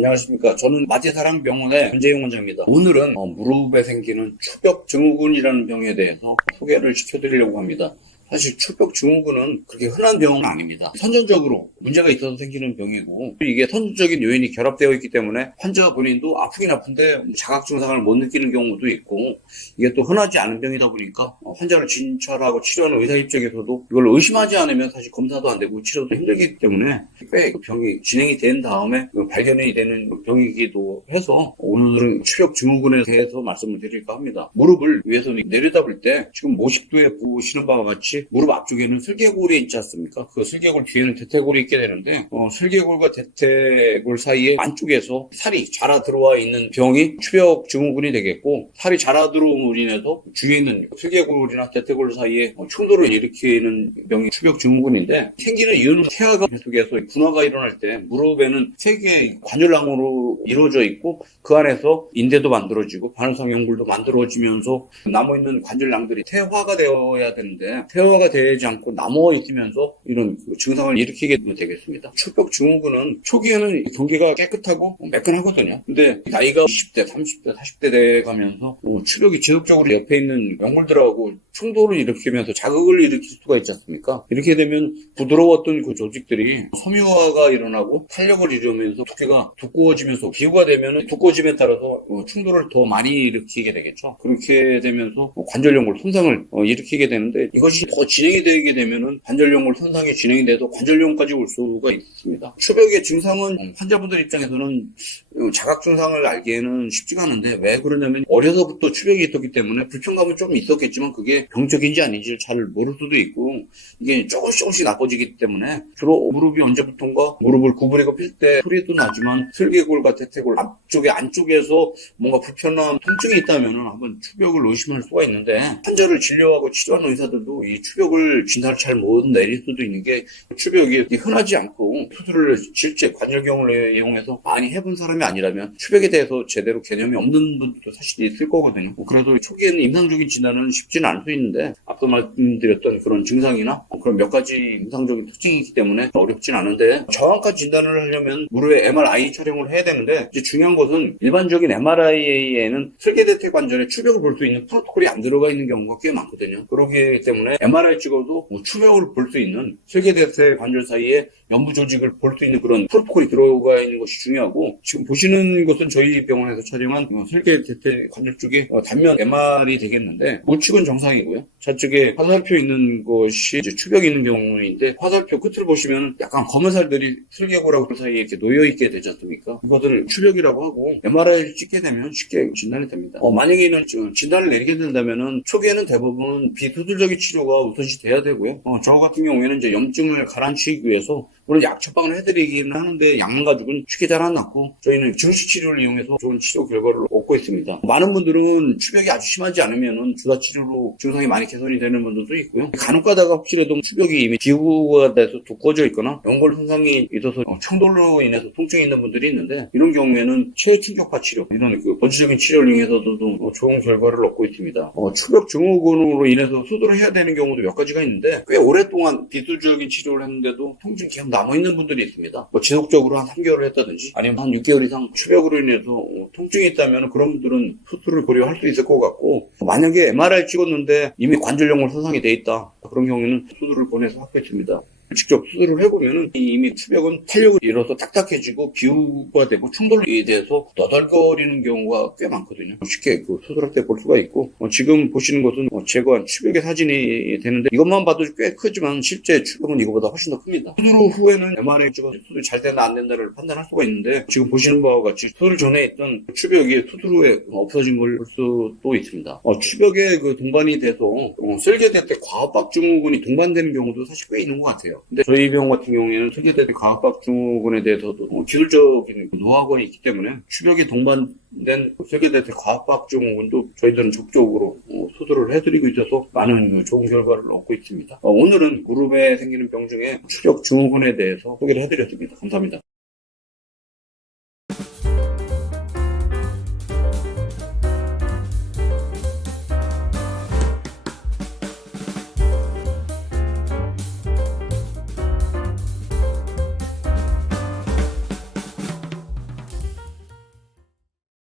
안녕하십니까. 저는 마티사랑병원의 전재용 원장입니다. 오늘은 무릎에 생기는 추벽증후군이라는 병에 대해서 소개를 시켜드리려고 합니다. 사실 추벽증후군은 그렇게 흔한 병은 아닙니다. 선천적으로 문제가 있어서 생기는 병이고, 이게 선천적인 요인이 결합되어 있기 때문에 환자 본인도 아프긴 아픈데 자각 증상을 못 느끼는 경우도 있고, 이게 또 흔하지 않은 병이다 보니까 환자를 진찰하고 치료하는 의사 입장에서도 이걸 의심하지 않으면 사실 검사도 안 되고 치료도 힘들기 때문에 꽤 병이 진행이 된 다음에 발견이 되는 병이기도 해서 오늘은 추벽증후군에 대해서 말씀을 드릴까 합니다. 무릎을 위에서 내려다볼 때 지금 모식도에 보시는 바와 같이 무릎 앞쪽에는 슬개골이 있지 않습니까? 그 슬개골 뒤에는 대퇴골이 있게 되는데 슬개골과 대퇴골 사이에 안쪽에서 살이 자라 들어와 있는 병이 추벽증후군이 되겠고, 살이 자라 들어옴으로 인해서 주위에 있는 슬개골이나 대퇴골 사이에 충돌을 일으키는 병이 추벽증후군인데, 생기는 이유는 태아가 속에서 분화가 일어날 때 무릎에는 세 개의 관절낭으로 이루어져 있고, 그 안에서 인대도 만들어지고 반응성 연골도 만들어지면서 남아있는 관절낭들이 태화가 되어야 되는데 태화가 되지 않고 남아 있으면서 이런 증상을 일으키게 되겠습니다. 추벽증후군은 초기에는 경계가 깨끗하고 매끈하거든요. 근데 나이가 20대, 30대, 40대 돼 가면서 추벽이 지속적으로 옆에 있는 연골들하고 충돌을 일으키면서 자극을 일으킬 수가 있지 않습니까? 이렇게 되면 부드러웠던 그 조직들이 섬유화가 일어나고 탄력을 이루면서 두께가 두꺼워지면서 기후가 되면 두꺼워짐에 따라서 충돌을 더 많이 일으키게 되겠죠. 그렇게 되면서 관절연골 손상을 일으키게 되는데, 이것이 더 진행이 되게 되면은 관절연골 손상이 진행이 돼도 관절염까지 올 수가 있습니다. 추벽의 증상은 환자분들 입장에서는 자각 증상을 알기에는 쉽지가 않은데, 왜 그러냐면 어려서부터 추벽이 있었기 때문에 불편감은 좀 있었겠지만 그게 병적인지 아닌지를 잘 모를 수도 있고, 이게 조금씩 나빠지기 때문에 주로 무릎이 언제부턴가 무릎을 구부리고 필 때 소리도 나지만 슬개골과 대퇴골 안쪽에서 뭔가 불편한 통증이 있다면 한번 추벽을 의심할 수가 있는데, 환자를 진료하고 치료하는 의사들도 이 추벽을 진단을 잘 못 내릴 수도 있는 게, 추벽이 흔하지 않고 수술을 실제 관절경을 이용해서 많이 해본 사람이 아니라면 추벽에 대해서 제대로 개념이 없는 분들도 사실 있을 거거든요. 그래도 초기에는 임상적인 진단은 쉽지는 않을 수 있는데, 앞서 말씀드렸던 그런 증상이나 그런 몇 가지 임상적인 특징이기 때문에 어렵진 않은데, 정확한 진단을 하려면 무릎에 MRI 촬영을 해야 되는데, 이제 중요한 것은 일반적인 MRI에는 슬개대퇴 관절에 추벽을 볼 수 있는 프로토콜이 안 들어가 있는 경우가 꽤 많거든요. 그렇기 때문에 MRI 찍어도 추벽을 볼 수 있는 슬개대퇴 관절 사이에 연부 조직을 볼 수 있는 그런 프로토콜이 들어가 있는 것이 중요하고, 지금 보시는 것은 저희 병원에서 촬영한 슬개대퇴 관절 쪽에 단면 MR이 되겠는데, 우측은 정상이고요. 좌측에 화살표 있는 것이 이제 추벽이 있는 경우인데, 화살표 끝을 보시면 약간 검은 살들이 슬개골하고 그 사이에 이렇게 놓여 있게 되지 않습니까? 이것을 추벽이라고 하고 MRI를 찍게 되면 쉽게 진단이 됩니다. 만약에는 진단을 내리게 된다면은 초기에는 대부분 비수술적인 치료가 우선시 돼야 되고요. 저 같은 경우에는 이제 염증을 가라앉히기 위해서 물론 약 처방을 해드리기는 하는데, 약만 가지고는 쉽게 잘 안 낫고, 저희는 증식 치료를 이용해서 좋은 치료 결과를 얻고 있습니다. 많은 분들은 추벽이 아주 심하지 않으면은 주사 치료로 증상이 많이 개선이 되는 분들도 있고요. 간혹 가다가 혹시라도 추벽이 이미 기후가 돼서 두꺼워져 있거나 연골 손상이 있어서 충돌로 인해서 통증이 있는 분들이 있는데, 이런 경우에는 체충격파 치료, 이런 원시적인 치료를 이용해서도 좋은 결과를 얻고 있습니다. 추벽 증후군으로 인해서 수술을 해야 되는 경우도 몇 가지가 있는데, 꽤 오랫동안 비수술적인 치료를 했는데도 통증이 계속 남아있는 분들이 있습니다. 지속적으로 한 3개월을 했다든지 아니면 한 6개월 이상 추벽으로 인해서 통증이 있다면 그런 분들은 수술을 고려할 수 있을 것 같고, 만약에 MRI 찍었는데 이미 관절연골 손상이 돼 있다, 그런 경우에는 수술을 보내서 확보했습니다. 직접 수술을 해보면 이미 추벽은 탄력을 잃어서 딱딱해지고 비후가 되고 충돌이 돼서 너덜거리는 경우가 꽤 많거든요. 쉽게 수술할 때 볼 수가 있고, 지금 보시는 것은 제거한 추벽의 사진이 되는데, 이것만 봐도 꽤 크지만 실제 추벽은 이거보다 훨씬 더 큽니다. 수술 후에는 MRI 찍어서 수술이 잘 되나 안 된다를 판단할 수가 있는데, 지금 보시는 바와 같이 수술 전에 있던 추벽이 수술 후에 없어진 걸 볼 수도 있습니다. 추벽에 동반이 돼서 슬개대퇴 과압박 증후군이 동반되는 경우도 사실 꽤 있는 것 같아요. 근데 저희 병원 같은 경우에는 슬개대퇴 과압박 증후군에 대해서도 기술적인 노하우가 있기 때문에 추벽이 동반된 슬개대퇴 과압박 증후군도 저희들은 적극적으로 수술을 해드리고 있어서 많은 좋은 결과를 얻고 있습니다. 오늘은 무릎에 생기는 병 중에 추벽 증후군에 대해서 소개를 해드렸습니다. 감사합니다.